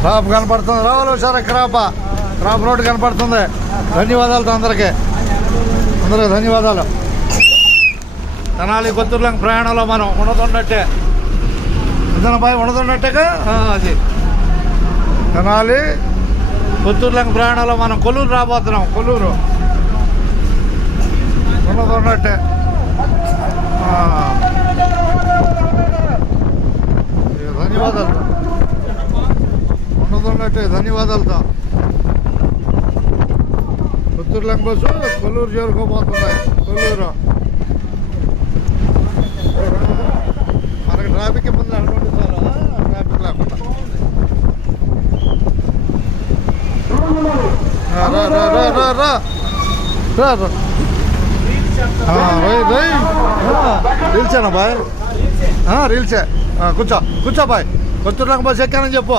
Crop కనపడుతుంది. రావాలి sir crop road కనపడుతుంది. ధన్యవాదాలు అందరికీ ధన్యవాదాలు. తెనాలి కొత్తూరులంక ప్రయాణంలో మనం ఉండదున్నట్టే బాయ్ ఉండదున్నట్టుగా అది తెనాలి కొత్తూరులంక ప్రయాణంలో మనం కొల్లూరు రాబోతున్నాం. కొల్లూరు ఉండదున్నట్టే ధన్యవాదాలు. ఉండదున్నట్టే ధన్యవాదాలతో కొత్తూరులంక బస్సు కొల్లూరు చేరుకోబోతున్నాయి. కొల్లూరు మనకి ట్రాఫిక్ ఇబ్బంది అనుకోండి సార్. ట్రాఫిక్ లేకుండా రీల్సేనా బాయ్? రీల్సే. కూర్చో బాయ్. కొత్తూరులంక బస్సు ఎక్కానని చెప్పు.